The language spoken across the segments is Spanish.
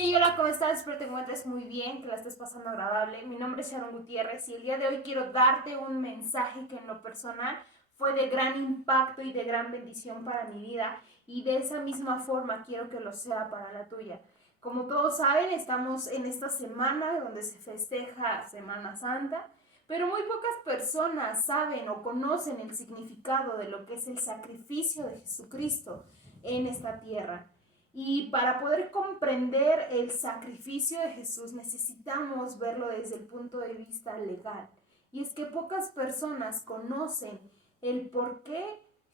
Sí, hola, ¿cómo estás? Espero te encuentres muy bien, que la estés pasando agradable. Mi nombre es Sharon Gutiérrez y el día de hoy quiero darte un mensaje que en lo personal fue de gran impacto y de gran bendición para mi vida y de esa misma forma quiero que lo sea para la tuya. Como todos saben, estamos en esta semana donde se festeja Semana Santa, pero muy pocas personas saben o conocen el significado de lo que es el sacrificio de Jesucristo en esta tierra. Y para poder comprender el sacrificio de Jesús necesitamos verlo desde el punto de vista legal. Y es que pocas personas conocen el por qué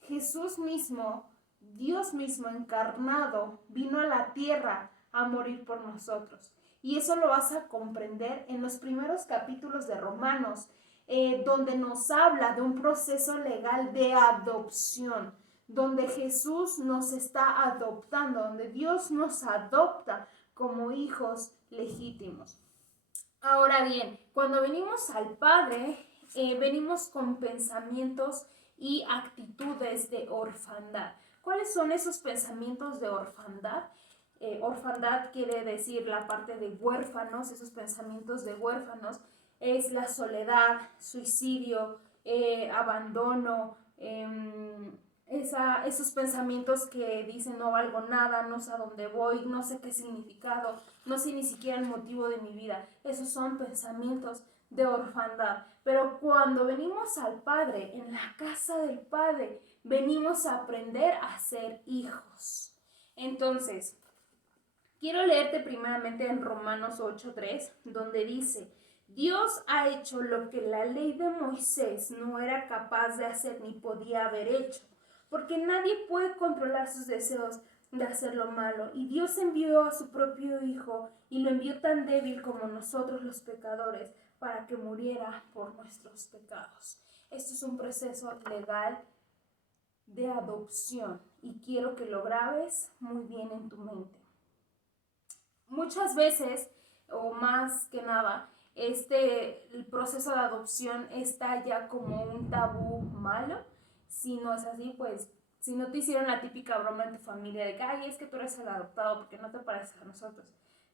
Jesús mismo, Dios mismo encarnado, vino a la tierra a morir por nosotros. Y eso lo vas a comprender en los primeros capítulos de Romanos, donde nos habla de un proceso legal de adopción, donde Jesús nos está adoptando, donde Dios nos adopta como hijos legítimos. Ahora bien, cuando venimos al Padre, venimos con pensamientos y actitudes de orfandad. ¿Cuáles son esos pensamientos de orfandad? Orfandad quiere decir la parte de huérfanos, esos pensamientos de huérfanos es la soledad, suicidio, abandono, esos pensamientos que dicen no valgo nada, no sé a dónde voy, no sé qué significado, no sé ni siquiera el motivo de mi vida. Esos son pensamientos de orfandad. Pero cuando venimos al Padre, en la casa del Padre, venimos a aprender a ser hijos. Entonces, quiero leerte primeramente en Romanos 8:3, donde dice: Dios ha hecho lo que la ley de Moisés no era capaz de hacer ni podía haber hecho, porque nadie puede controlar sus deseos de hacer lo malo. Y Dios envió a su propio Hijo y lo envió tan débil como nosotros los pecadores, para que muriera por nuestros pecados. Esto es un proceso legal de adopción y quiero que lo grabes muy bien en tu mente. Muchas veces, o más que nada, el proceso de adopción está ya como un tabú malo. Si no es así, pues si no te hicieron la típica broma en tu familia de que, ay, es que tú eres el adoptado porque no te pareces a nosotros.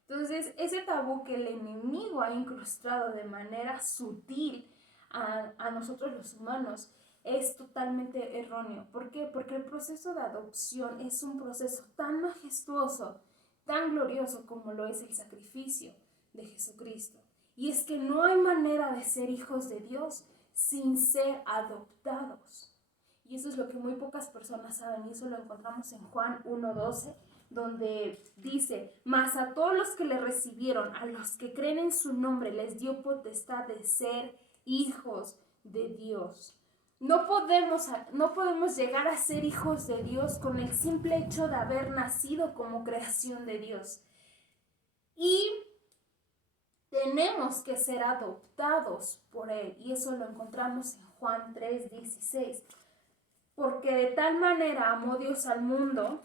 Entonces, ese tabú que el enemigo ha incrustado de manera sutil a nosotros los humanos es totalmente erróneo. ¿Por qué? Porque el proceso de adopción es un proceso tan majestuoso, tan glorioso como lo es el sacrificio de Jesucristo. Y es que no hay manera de ser hijos de Dios sin ser adoptados. Y eso es lo que muy pocas personas saben, y eso lo encontramos en Juan 1:12, donde dice: mas a todos los que le recibieron, a los que creen en su nombre, les dio potestad de ser hijos de Dios. No podemos llegar a ser hijos de Dios con el simple hecho de haber nacido como creación de Dios. Y tenemos que ser adoptados por Él. Y eso lo encontramos en Juan 3:16. Porque de tal manera amó Dios al mundo,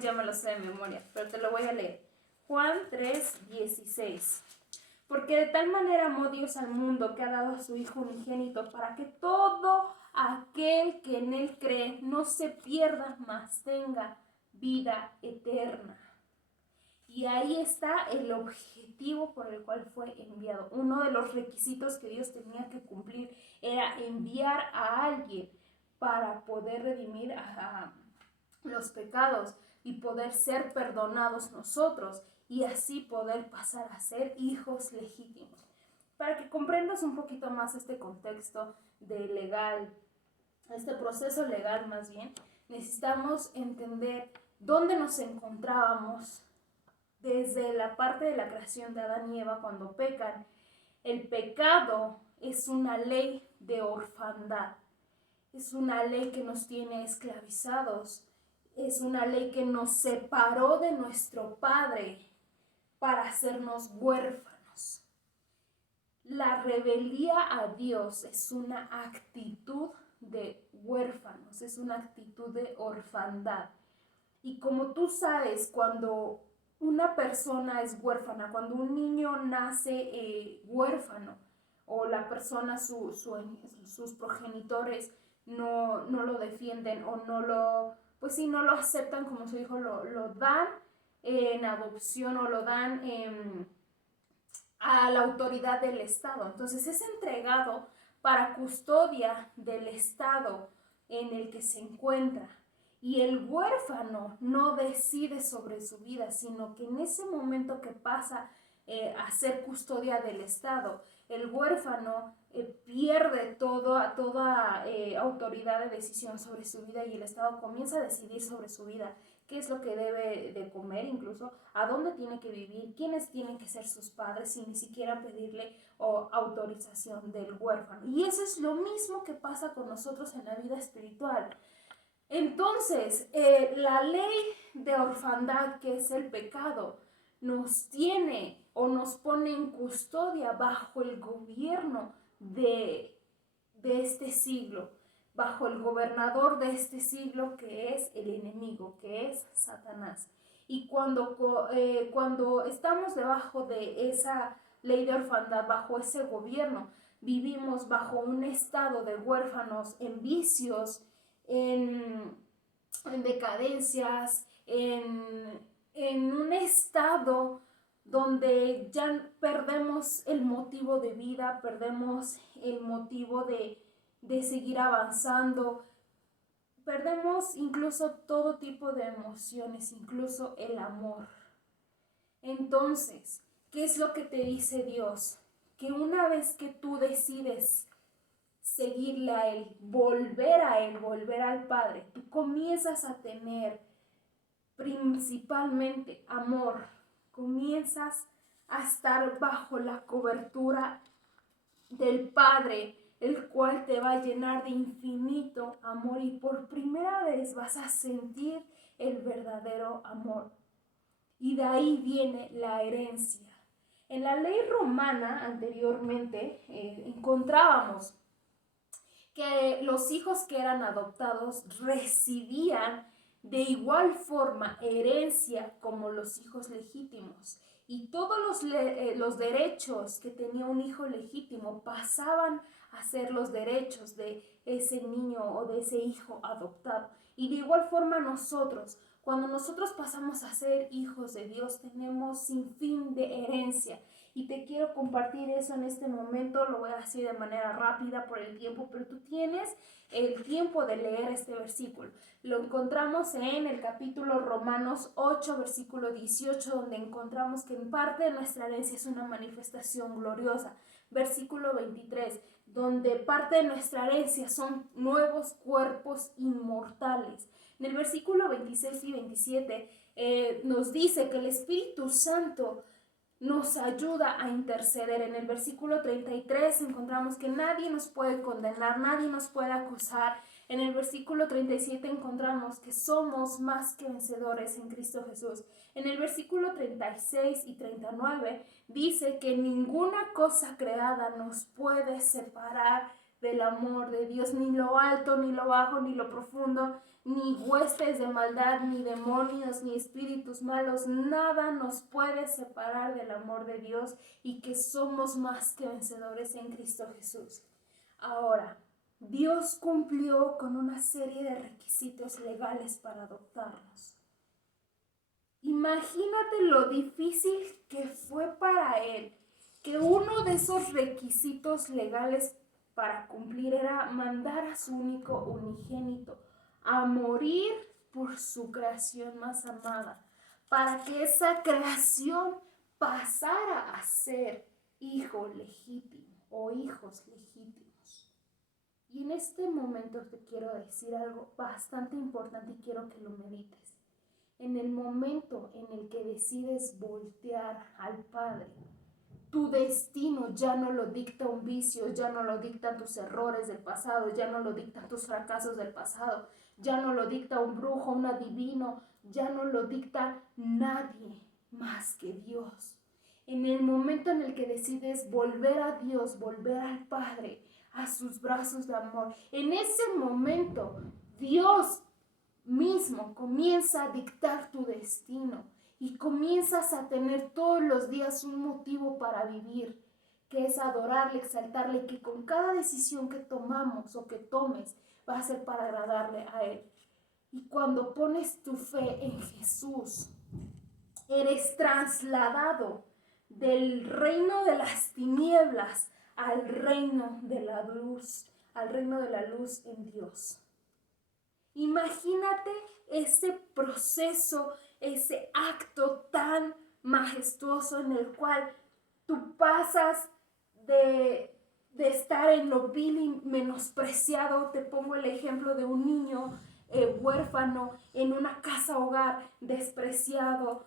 ya me lo sé de memoria, pero te lo voy a leer. Juan 3:16. Porque de tal manera amó Dios al mundo que ha dado a su Hijo unigénito para que todo aquel que en Él cree no se pierda, mas tenga vida eterna. Y ahí está el objetivo por el cual fue enviado. Uno de los requisitos que Dios tenía que cumplir era enviar a alguien para poder redimir a los pecados y poder ser perdonados nosotros y así poder pasar a ser hijos legítimos. Para que comprendas un poquito más este contexto de legal, este proceso legal más bien, necesitamos entender dónde nos encontrábamos desde la parte de la creación de Adán y Eva cuando pecan. El pecado es una ley de orfandad, es una ley que nos tiene esclavizados, es una ley que nos separó de nuestro Padre para hacernos huérfanos. La rebeldía a Dios es una actitud de huérfanos, es una actitud de orfandad. Y como tú sabes, cuando una persona es huérfana, cuando un niño nace huérfano, o la persona, sus progenitores no lo defienden o no lo, pues sí, no lo aceptan como su hijo, lo dan en adopción o lo dan a la autoridad del Estado. Entonces es entregado para custodia del Estado en el que se encuentra. Y el huérfano no decide sobre su vida, sino que en ese momento que pasa a ser custodia del Estado, el huérfano pierde toda autoridad de decisión sobre su vida y el Estado comienza a decidir sobre su vida, qué es lo que debe de comer, incluso a dónde tiene que vivir, quiénes tienen que ser sus padres, sin ni siquiera pedirle autorización del huérfano. Y eso es lo mismo que pasa con nosotros en la vida espiritual. Entonces, la ley de orfandad, que es el pecado, nos tiene o nos pone en custodia bajo el gobierno de este siglo, bajo el gobernador de este siglo, que es el enemigo, que es Satanás. Y cuando estamos debajo de esa ley de orfandad, bajo ese gobierno, vivimos bajo un estado de huérfanos, en vicios, en decadencias, en un estado donde ya perdemos el motivo de vida, perdemos el motivo de seguir avanzando, perdemos incluso todo tipo de emociones, incluso el amor. Entonces, ¿qué es lo que te dice Dios? Que una vez que tú decides seguirle a Él, volver al Padre, tú comienzas a tener principalmente amor, comienzas a estar bajo la cobertura del Padre, el cual te va a llenar de infinito amor y por primera vez vas a sentir el verdadero amor. Y de ahí viene la herencia. En la ley romana anteriormente encontrábamos que los hijos que eran adoptados recibían de igual forma herencia como los hijos legítimos. Y todos los derechos que tenía un hijo legítimo pasaban a ser los derechos de ese niño o de ese hijo adoptado. Y de igual forma nosotros, cuando nosotros pasamos a ser hijos de Dios, tenemos sin fin de herencia. Y te quiero compartir eso en este momento, lo voy a decir de manera rápida por el tiempo, pero tú tienes el tiempo de leer este versículo. Lo encontramos en el capítulo Romanos 8, versículo 18, donde encontramos que en parte de nuestra herencia es una manifestación gloriosa. Versículo 23, donde parte de nuestra herencia son nuevos cuerpos inmortales. En el versículo 26 y 27 nos dice que el Espíritu Santo nos ayuda a interceder. En el versículo 33 encontramos que nadie nos puede condenar, nadie nos puede acusar. En el versículo 37 encontramos que somos más que vencedores en Cristo Jesús. En el versículo 36 y 39 dice que ninguna cosa creada nos puede separar del amor de Dios, ni lo alto, ni lo bajo, ni lo profundo, ni huestes de maldad, ni demonios, ni espíritus malos, nada nos puede separar del amor de Dios y que somos más que vencedores en Cristo Jesús. Ahora, Dios cumplió con una serie de requisitos legales para adoptarnos. Imagínate lo difícil que fue para Él, que uno de esos requisitos legales para cumplir era mandar a su único unigénito a morir por su creación más amada, para que esa creación pasara a ser hijo legítimo o hijos legítimos. Y en este momento te quiero decir algo bastante importante y quiero que lo medites. En el momento en el que decides voltear al Padre, tu destino ya no lo dicta un vicio, ya no lo dictan tus errores del pasado, ya no lo dictan tus fracasos del pasado, ya no lo dicta un brujo, un adivino, ya no lo dicta nadie más que Dios. En el momento en el que decides volver a Dios, volver al Padre, a sus brazos de amor, en ese momento Dios mismo comienza a dictar tu destino y comienzas a tener todos los días un motivo para vivir, que es adorarle, exaltarle, y que con cada decisión que tomamos o que tomes va a ser para agradarle a Él. Y cuando pones tu fe en Jesús, Eres trasladado del reino de las tinieblas al reino de la luz, en Dios. Imagínate ese proceso, ese acto tan majestuoso en el cual tú pasas de estar en lo vil y menospreciado. Te pongo el ejemplo de un niño huérfano en una casa hogar despreciado,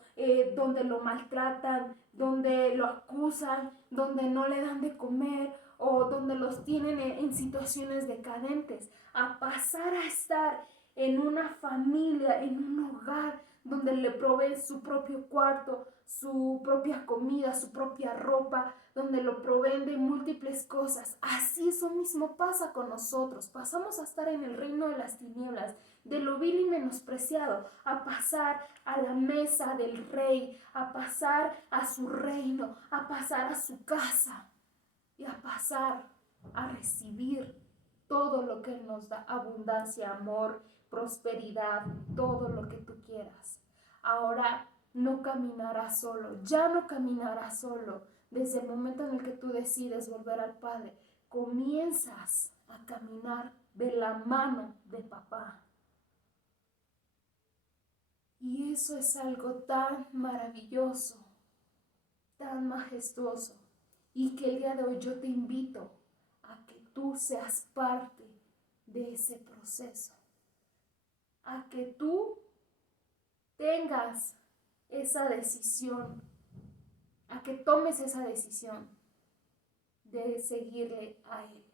donde lo maltratan, donde lo acusan, donde no le dan de comer o donde los tienen en situaciones decadentes, a pasar a estar en una familia, en un hogar donde le proveen su propio cuarto, su propia comida, su propia ropa, donde lo proveen de múltiples cosas. Así eso mismo pasa con nosotros. Pasamos a estar en el reino de las tinieblas, de lo vil y menospreciado, a pasar a la mesa del rey, a pasar a su reino, a pasar a su casa y a pasar a recibir todo lo que Él nos da: abundancia, amor, prosperidad, todo lo que tú quieras. Ahora no caminarás solo, ya no caminarás solo. Desde el momento en el que tú decides volver al Padre, comienzas a caminar de la mano de papá. Y eso es algo tan maravilloso, tan majestuoso, y que el día de hoy yo te invito a que tú seas parte de ese proceso, a que tú tengas esa decisión, a que tomes esa decisión de seguirle a Él.